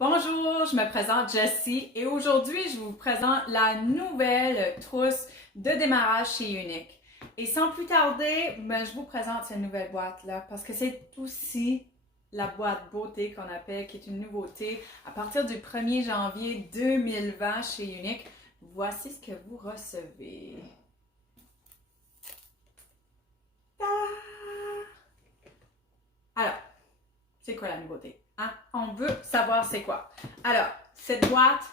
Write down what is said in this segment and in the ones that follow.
Bonjour, je me présente Jessie et aujourd'hui je vous présente la nouvelle trousse de démarrage chez Younique. Et sans plus tarder, je vous présente cette nouvelle boîte-là parce que c'est aussi la boîte beauté qu'on appelle, qui est une nouveauté à partir du 1er janvier 2020 chez Younique. Voici ce que vous recevez. Alors, c'est quoi la nouveauté? Hein? On veut savoir c'est quoi. Alors, cette boîte,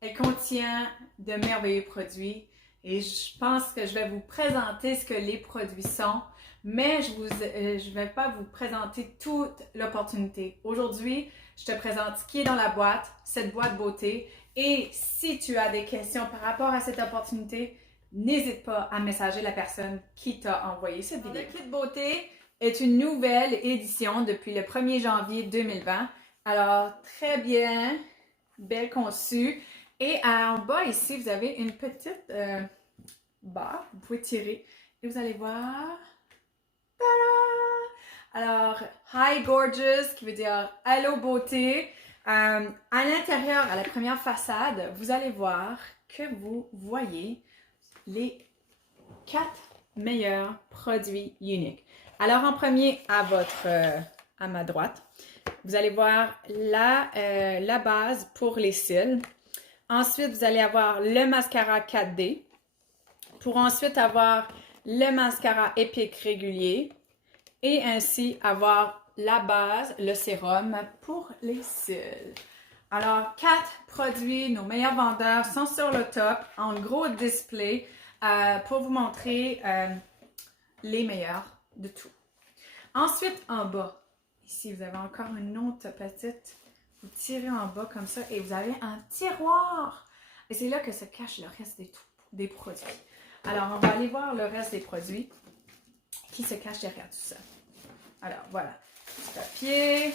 elle contient de merveilleux produits et je pense que je vais vous présenter ce que les produits sont, mais je ne vais pas vous présenter toute l'opportunité. Aujourd'hui, je te présente ce qui est dans la boîte, cette boîte beauté, et si tu as des questions par rapport à cette opportunité, n'hésite pas à messager la personne qui t'a envoyé cette vidéo. Le kit beauté est une nouvelle édition depuis le 1er janvier 2020. Alors, très bien, belle conçue. Et en bas ici, vous avez une petite barre. Vous pouvez tirer et vous allez voir. Tada! Alors, Hi Gorgeous, qui veut dire Hello Beauté. À l'intérieur, à la première façade, vous allez voir que vous voyez les 4 meilleurs produits Younique. Alors, en premier, à ma droite, vous allez voir la base pour les cils. Ensuite, vous allez avoir le mascara 4D. Pour ensuite avoir le mascara épique régulier. Et ainsi avoir la base, le sérum pour les cils. Alors, 4 produits, nos meilleurs vendeurs sont sur le top, en gros display, pour vous montrer les meilleurs de tout. Ensuite, en bas, ici, vous avez encore une autre petite. Vous tirez en bas comme ça et vous avez un tiroir. Et c'est là que se cache le reste des produits. Alors, on va aller voir le reste des produits qui se cachent derrière tout ça. Alors, voilà. Petit papier.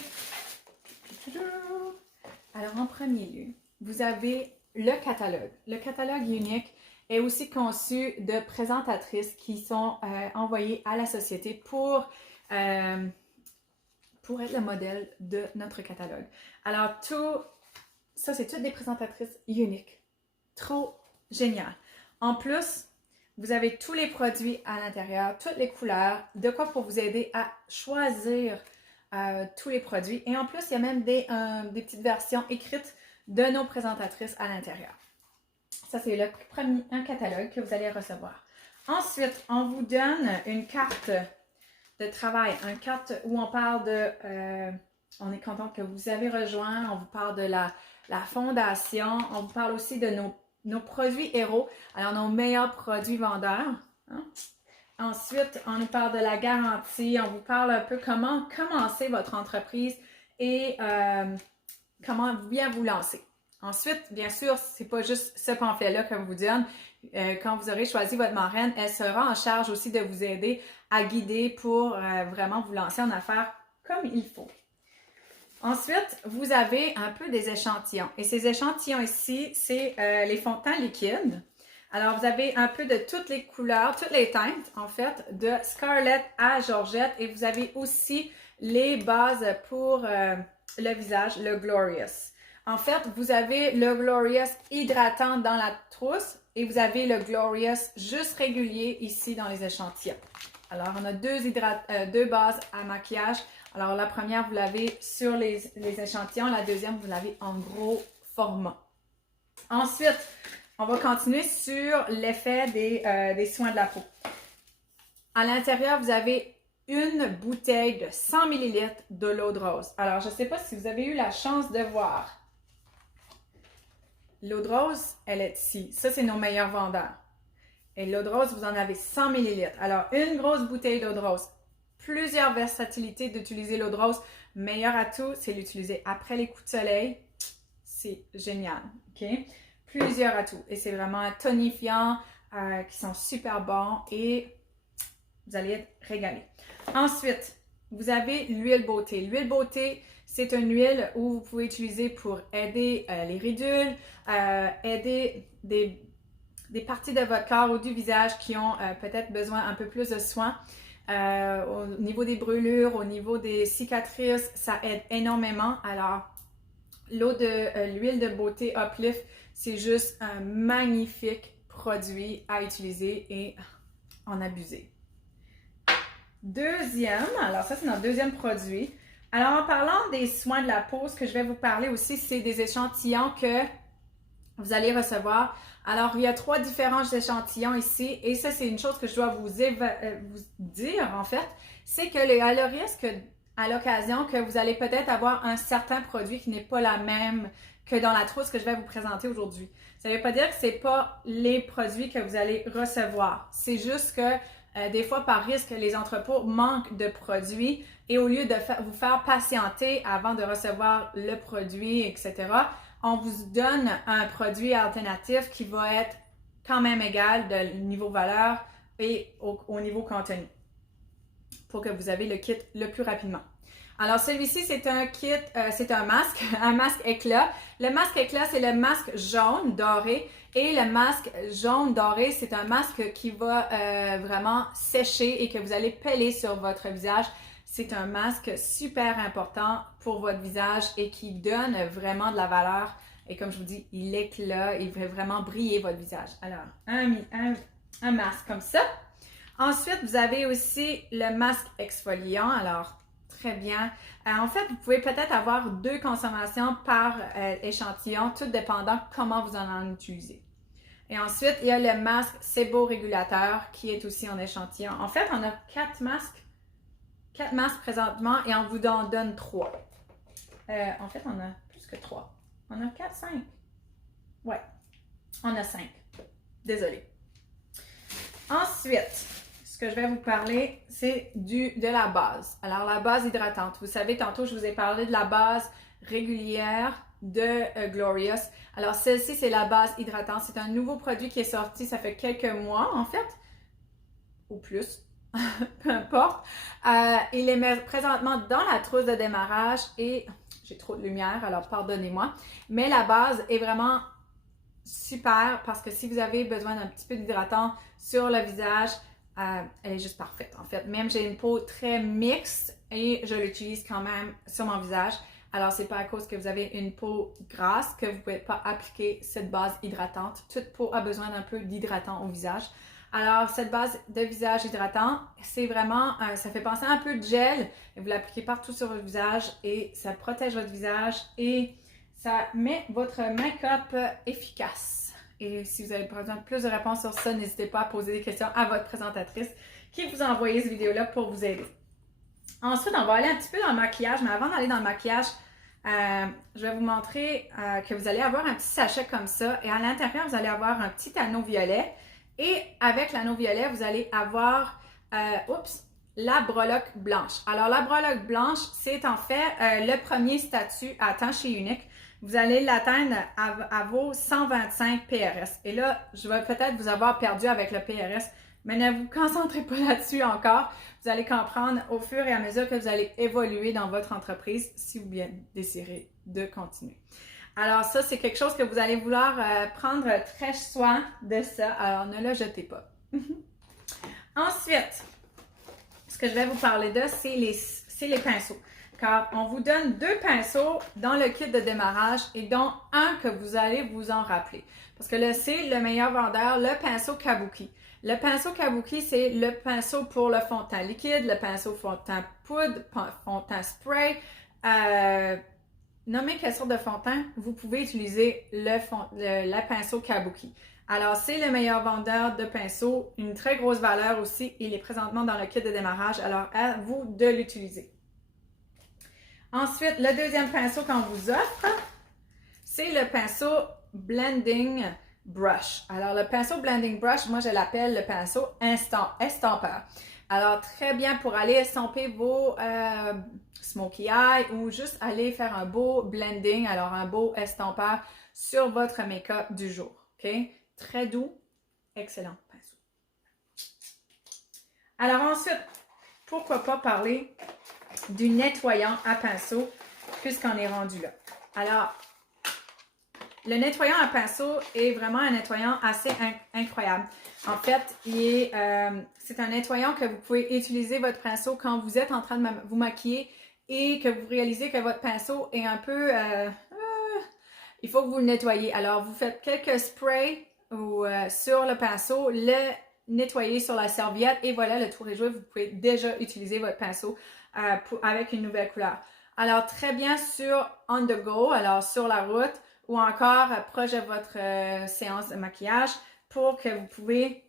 Alors, en premier lieu, vous avez le catalogue. Le catalogue Younique est aussi conçu de présentatrices qui sont envoyées à la société pour être le modèle de notre catalogue. Alors, ça, c'est toutes des présentatrices Younique. Trop génial. En plus, vous avez tous les produits à l'intérieur, toutes les couleurs, de quoi pour vous aider à choisir tous les produits. Et en plus, il y a même des petites versions écrites de nos présentatrices à l'intérieur. Ça, c'est un catalogue que vous allez recevoir. Ensuite, on vous donne une carte de travail, une carte où on parle on est content que vous avez rejoint, on vous parle de la fondation, on vous parle aussi de nos produits héros, alors nos meilleurs produits vendeurs. Hein? Ensuite, on nous parle de la garantie, on vous parle un peu comment commencer votre entreprise et comment bien vous lancer. Ensuite, bien sûr, c'est pas juste ce pamphlet-là que vous donne. Quand vous aurez choisi votre marraine, elle sera en charge aussi de vous aider à guider pour vraiment vous lancer en affaires comme il faut. Ensuite, vous avez un peu des échantillons. Et ces échantillons ici, c'est les fonds de teint liquides. Alors, vous avez un peu de toutes les couleurs, toutes les teintes, en fait, de Scarlett à Georgette. Et vous avez aussi les bases pour le visage, le Glorious. En fait, vous avez le Glorious hydratant dans la trousse et vous avez le Glorious juste régulier ici dans les échantillons. Alors, on a deux bases à maquillage. Alors, la première, vous l'avez sur les échantillons. La deuxième, vous l'avez en gros format. Ensuite, on va continuer sur l'effet des soins de la peau. À l'intérieur, vous avez une bouteille de 100 ml de l'eau de rose. Alors, je ne sais pas si vous avez eu la chance de voir. L'eau de rose, elle est ici. Ça, c'est nos meilleurs vendeurs. Et l'eau de rose, vous en avez 100 ml. Alors, une grosse bouteille d'eau de rose. Plusieurs versatilités d'utiliser l'eau de rose. Meilleur atout, c'est l'utiliser après les coups de soleil. C'est génial. OK? Plusieurs atouts. Et c'est vraiment un tonifiant qui sont super bons et vous allez être régalés. Ensuite, vous avez l'huile beauté. L'huile beauté, c'est une huile où vous pouvez utiliser pour aider les ridules, aider des parties de votre corps ou du visage qui ont peut-être besoin un peu plus de soins. Au niveau des brûlures, au niveau des cicatrices, ça aide énormément. Alors, l'eau de l'huile de beauté Uplift, c'est juste un magnifique produit à utiliser et en abuser. Deuxième, alors ça c'est notre deuxième produit. Alors en parlant des soins de la peau, ce que je vais vous parler aussi, c'est des échantillons que vous allez recevoir. Alors il y a 3 différents échantillons ici et ça c'est une chose que je dois vous dire en fait, c'est que le risque à l'occasion que vous allez peut-être avoir un certain produit qui n'est pas la même que dans la trousse que je vais vous présenter aujourd'hui. Ça ne veut pas dire que ce n'est pas les produits que vous allez recevoir. C'est juste que des fois, par risque, les entrepôts manquent de produits et au lieu de vous faire patienter avant de recevoir le produit, etc., on vous donne un produit alternatif qui va être quand même égal de niveau valeur et au niveau contenu pour que vous avez le kit le plus rapidement. Alors celui-ci, c'est un kit, c'est un masque éclat. Le masque éclat, c'est le masque jaune doré. Et le masque jaune doré, c'est un masque qui va vraiment sécher et que vous allez peler sur votre visage. C'est un masque super important pour votre visage et qui donne vraiment de la valeur. Et comme je vous dis, il éclate, il va vraiment briller votre visage. Alors, un masque comme ça. Ensuite, vous avez aussi le masque exfoliant. Alors, très bien. En fait, vous pouvez peut-être avoir 2 consommations par échantillon, tout dépendant comment vous en utilisez. Et ensuite, il y a le masque séborégulateur qui est aussi en échantillon. En fait, on a 4 masques présentement et on vous en donne 3. En fait, on a plus que 3. On a 4, 5. Ouais, on a 5. Désolée. Ensuite, ce que je vais vous parler, c'est de la base. Alors, la base hydratante. Vous savez, tantôt, je vous ai parlé de la base régulière de Glorious. Alors, celle-ci, c'est la base hydratante. C'est un nouveau produit qui est sorti, ça fait quelques mois, en fait, ou plus, peu importe. Il est présentement dans la trousse de démarrage et j'ai trop de lumière, alors pardonnez-moi. Mais la base est vraiment super parce que si vous avez besoin d'un petit peu d'hydratant sur le visage, elle est juste parfaite en fait. Même j'ai une peau très mixte et je l'utilise quand même sur mon visage. Alors c'est pas à cause que vous avez une peau grasse que vous ne pouvez pas appliquer cette base hydratante. Toute peau a besoin d'un peu d'hydratant au visage. Alors cette base de visage hydratant, c'est vraiment, ça fait penser à un peu de gel. Et vous l'appliquez partout sur votre visage et ça protège votre visage et ça met votre make-up efficace. Et si vous avez besoin de plus de réponses sur ça, n'hésitez pas à poser des questions à votre présentatrice qui vous a envoyé cette vidéo-là pour vous aider. Ensuite, on va aller un petit peu dans le maquillage, mais avant d'aller dans le maquillage, je vais vous montrer que vous allez avoir un petit sachet comme ça et à l'intérieur, vous allez avoir un petit anneau violet et avec l'anneau violet, vous allez avoir, la breloque blanche. Alors, la breloque blanche, c'est en fait le premier statut à étanché unique. Vous allez l'atteindre à vos 125 PRS. Et là, je vais peut-être vous avoir perdu avec le PRS, mais ne vous concentrez pas là-dessus encore. Vous allez comprendre au fur et à mesure que vous allez évoluer dans votre entreprise si vous bien désirez de continuer. Alors ça, c'est quelque chose que vous allez vouloir prendre très soin de ça. Alors ne le jetez pas. Ensuite, ce que je vais vous parler de, c'est les pinceaux. Car on vous donne 2 pinceaux dans le kit de démarrage et dont un que vous allez vous en rappeler. Parce que c'est le meilleur vendeur, le pinceau Kabuki. Le pinceau Kabuki, c'est le pinceau pour le fond de teint liquide, le pinceau fond de teint poudre, fond de teint spray. Nommez quelle sorte de fond de teint, vous pouvez utiliser le pinceau Kabuki. Alors, c'est le meilleur vendeur de pinceaux, une très grosse valeur aussi. Il est présentement dans le kit de démarrage, alors à vous de l'utiliser. Ensuite, le deuxième pinceau qu'on vous offre, c'est le pinceau Blending Brush. Alors, le pinceau Blending Brush, moi, je l'appelle le pinceau estampeur. Alors, très bien pour aller estomper vos smokey eye ou juste aller faire un beau blending, alors un beau estampeur sur votre make-up du jour. OK? Très doux, excellent pinceau. Alors ensuite, pourquoi pas parler du nettoyant à pinceau puisqu'on est rendu là. Alors, le nettoyant à pinceau est vraiment un nettoyant assez incroyable. En fait, c'est un nettoyant que vous pouvez utiliser votre pinceau quand vous êtes en train de vous maquiller et que vous réalisez que votre pinceau est un peu il faut que vous le nettoyez. Alors, vous faites quelques sprays sur le pinceau, le nettoyez sur la serviette et voilà, le tour est joué. Vous pouvez déjà utiliser votre pinceau avec une nouvelle couleur. Alors, très bien sur on the go, alors sur la route ou encore proche de votre séance de maquillage pour que vous pouvez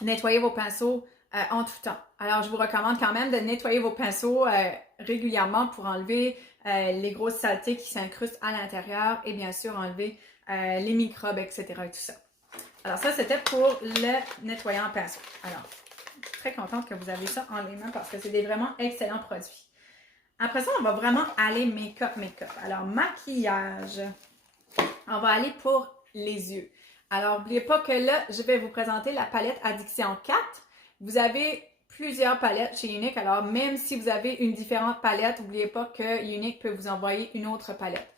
nettoyer vos pinceaux en tout temps. Alors, je vous recommande quand même de nettoyer vos pinceaux régulièrement pour enlever les grosses saletés qui s'incrustent à l'intérieur et bien sûr enlever les microbes, etc. et tout ça. Alors, ça, c'était pour le nettoyant pinceau. Alors, je suis très contente que vous avez ça en les mains parce que c'est des vraiment excellents produits. Après ça, on va vraiment aller make-up. Alors, maquillage. On va aller pour les yeux. Alors, n'oubliez pas que là, je vais vous présenter la palette Addiction 4. Vous avez plusieurs palettes chez Younique. Alors, même si vous avez une différente palette, n'oubliez pas que Younique peut vous envoyer une autre palette.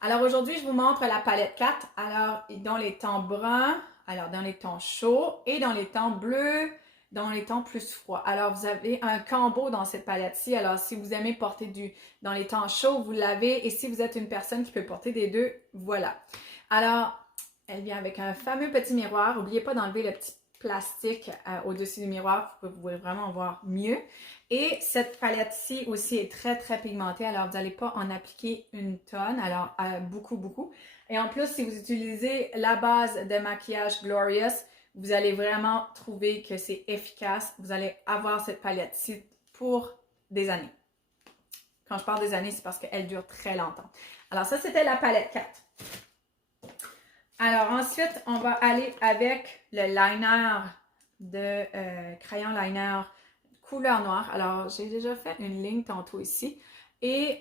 Alors, aujourd'hui, je vous montre la palette 4. Alors, dans les tons bruns, alors dans les tons chauds et dans les tons bleus, dans les tons plus froids. Alors, vous avez un combo dans cette palette-ci. Alors, si vous aimez porter dans les tons chauds, vous l'avez. Et si vous êtes une personne qui peut porter des deux, voilà. Alors, elle vient avec un fameux petit miroir. N'oubliez pas d'enlever le petit plastique au-dessus du miroir pour que vous pouvez vraiment voir mieux. Et cette palette-ci aussi est très, très pigmentée. Alors, vous n'allez pas en appliquer une tonne. Alors, beaucoup. Et en plus, si vous utilisez la base de maquillage Glorious, vous allez vraiment trouver que c'est efficace. Vous allez avoir cette palette-ci pour des années. Quand je parle des années, c'est parce qu'elle dure très longtemps. Alors, ça, c'était la palette 4. Alors, ensuite, on va aller avec le liner de crayon liner couleur noire. Alors, j'ai déjà fait une ligne tantôt ici. Et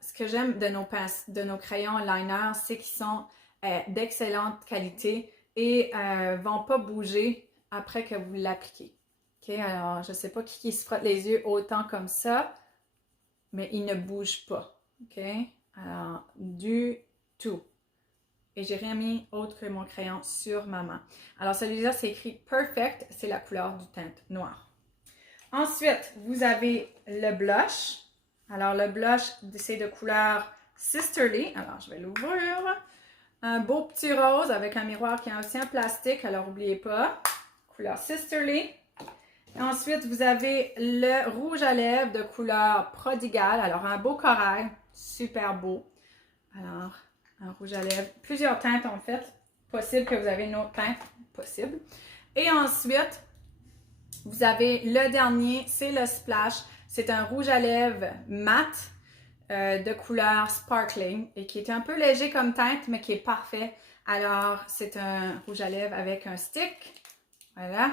ce que j'aime de nos crayons liner, c'est qu'ils sont d'excellente qualité et ne vont pas bouger après que vous l'appliquez. OK? Alors, je ne sais pas qui se frotte les yeux autant comme ça, mais ils ne bougent pas. OK? Alors, du tout. Et j'ai rien mis autre que mon crayon sur ma main. Alors, celui-là, c'est écrit Perfect. C'est la couleur du teinte noire. Ensuite, vous avez le blush. Alors, le blush, c'est de couleur Sisterly. Alors, je vais l'ouvrir. Un beau petit rose avec un miroir qui est aussi en plastique. Alors, n'oubliez pas. Couleur Sisterly. Ensuite, vous avez le rouge à lèvres de couleur Prodigal. Alors, un beau corail. Super beau. Alors, un rouge à lèvres. Plusieurs teintes, en fait. Possible que vous avez une autre teinte. Possible. Et ensuite, vous avez le dernier, c'est le Splash. C'est un rouge à lèvres mat de couleur Sparkling et qui est un peu léger comme teinte, mais qui est parfait. Alors, c'est un rouge à lèvres avec un stick. Voilà.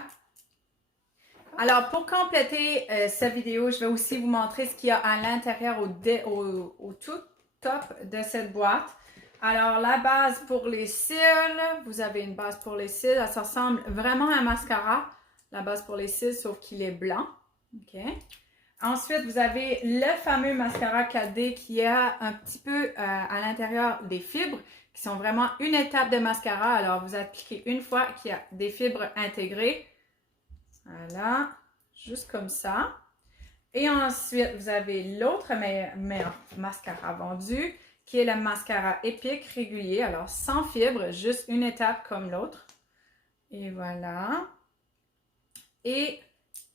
Alors, pour compléter cette vidéo, je vais aussi vous montrer ce qu'il y a à l'intérieur au tout top de cette boîte. Alors, la base pour les cils, vous avez une base pour les cils. Ça ressemble vraiment à un mascara, la base pour les cils, sauf qu'il est blanc. OK. Ensuite, vous avez le fameux mascara 4D qui a un petit peu à l'intérieur des fibres qui sont vraiment une étape de mascara. Alors, vous appliquez une fois qu'il y a des fibres intégrées. Voilà, juste comme ça. Et ensuite, vous avez l'autre meilleur mascara vendu qui est le mascara épique régulier. Alors, sans fibres, juste une étape comme l'autre. Et voilà. Et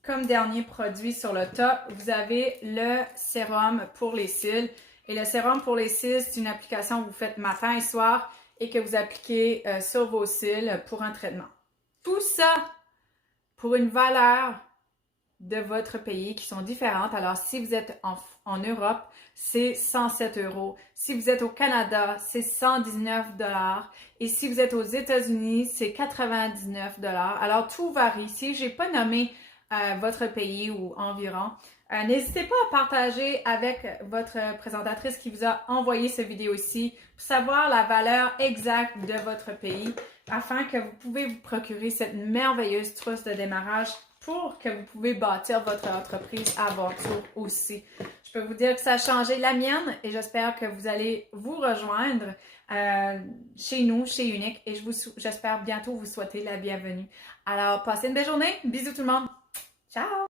comme dernier produit sur le top, vous avez le sérum pour les cils. Et le sérum pour les cils, c'est une application que vous faites matin et soir et que vous appliquez sur vos cils pour un traitement. Tout ça pour une valeur de votre pays qui sont différentes. Alors, si vous êtes en Europe, c'est 107 €. Si vous êtes au Canada, c'est 119 $. Et si vous êtes aux États-Unis, c'est 99 $. Alors, tout varie. Si je n'ai pas nommé votre pays ou environ, n'hésitez pas à partager avec votre présentatrice qui vous a envoyé cette vidéo ici pour savoir la valeur exacte de votre pays afin que vous pouvez vous procurer cette merveilleuse trousse de démarrage pour que vous pouvez bâtir votre entreprise à votre tour aussi. Je peux vous dire que ça a changé la mienne et j'espère que vous allez vous rejoindre chez nous, chez Younique, et j'espère bientôt vous souhaiter la bienvenue. Alors, passez une belle journée. Bisous tout le monde. Ciao!